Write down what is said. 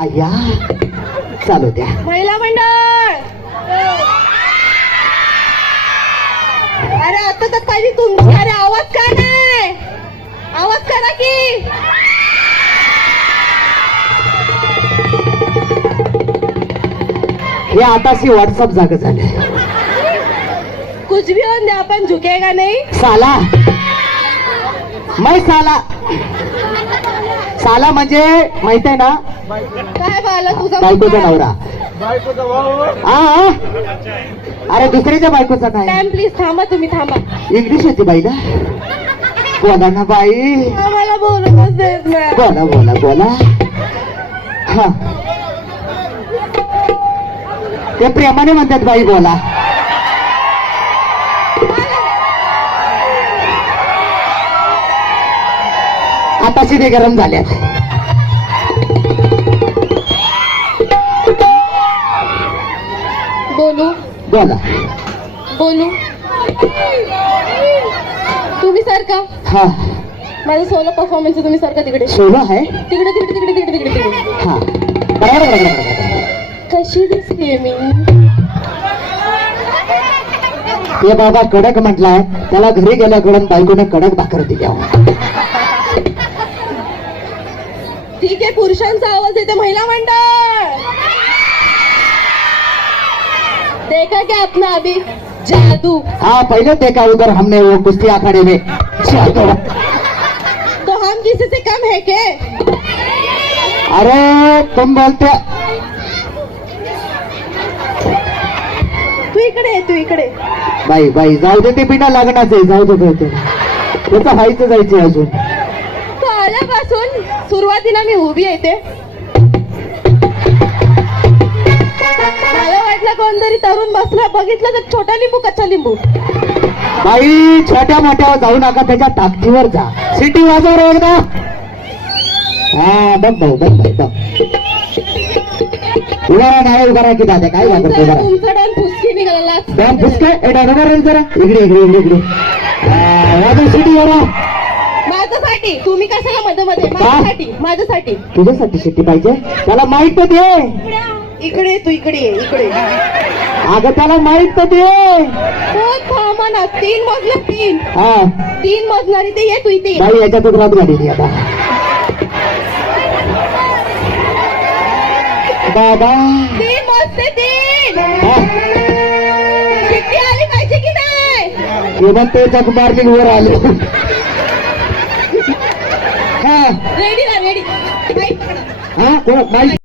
अय्या चालू द्या. महिला मंडळ, अरे आता तर पाहिजे तुमची. अरे आवाज का नाही? आवाज करा की. हे आताशी व्हॉट्सअप जाग झाले. कुछ भी होऊन द्या, आपण झुकेगा नाही. साला मै साला. साला म्हणजे माहित आहे ना, काय बाला तुझा बायकोचा नवरा. हा अरे दुसऱ्याच्या बायकोचा नाही. मॅम प्लीज थांबा, तुम्ही थांबा. इंग्लिश होती बाईला. बोला ना बाई, आम्हाला बोलूनच देत नाही. बोला बोला बोला. हा ते प्रेमाने म्हणतात बाई बोला. आताशी ते गरम झाल्यात. बोलू बोला. बोलू. तुम्ही सारखा हा माझं सोलो परफॉर्मन्स तुम्ही सारखा तिकडे सोलो आहे. तिकडे तिकडे तिकडे तिकडे तिकडे तिकडे. हा कशी दिसते मी? ते बाबा कडक म्हटलाय, त्याला घरी गेल्याकडून बायकोने कडक भाकर दिल्या. ठीक आहे, पुरुषांचा आवाज येते. महिला मंडळ, देखा क्या अपना अभी जादू. हाँ पहले देखा उधर हमने वो कुश्ती अखाड़े में जादू. तो हम किसी से कम है क्या? अरे तुम बोलते. तू इकडे ये, तू इकडे. बाई बाई जाऊ दे, ते बिना लग्नाचे जाऊ दे. बोलते त्याचं व्हायचं जायचं अजून. तो आल्यापासून सुरुवातीला मी उभी येते. मला वाटलं कोणतरी तरुण बसला, बघितलं तर छोटा लिंबू कच्चा लिंबू. बाई छोट्या मोठ्यावर जाऊ नका, त्याच्या ताकदीवर जा. सिटी वाजव रे एकदा. हा बघ भाऊ बघ भाऊ बघ. उभारा नाही उभारा की दादा काय लागत उभारा. तुमचा डान फुसकी निघाला. डॅम फुसके एडा उभा राहील जरा. इकडे इकडे इकडे इकडे. वाजव सिटी वाला. माझ्यासाठी तुम्ही कशाला मध्ये मध्ये? माझ्यासाठी माझ्यासाठी. तुझ्यासाठी सिटी पाहिजे. त्याला माहित तर दे. इकडे तू इकडे ये, इकडे. अगं त्याला माहित तर दे. हो थांबा ना. 3 मजले 3. हा 3 मजणारी ते ये, तू इथे ये. बाई याच्यातच रात गाडी आता. बाबा 3 मजले 3. हा शिट्टी आली पाहिजे की नाही? किंवा ते जग मार्जिन वर आले. हा रेडी ना रेडी. हा कोण बाई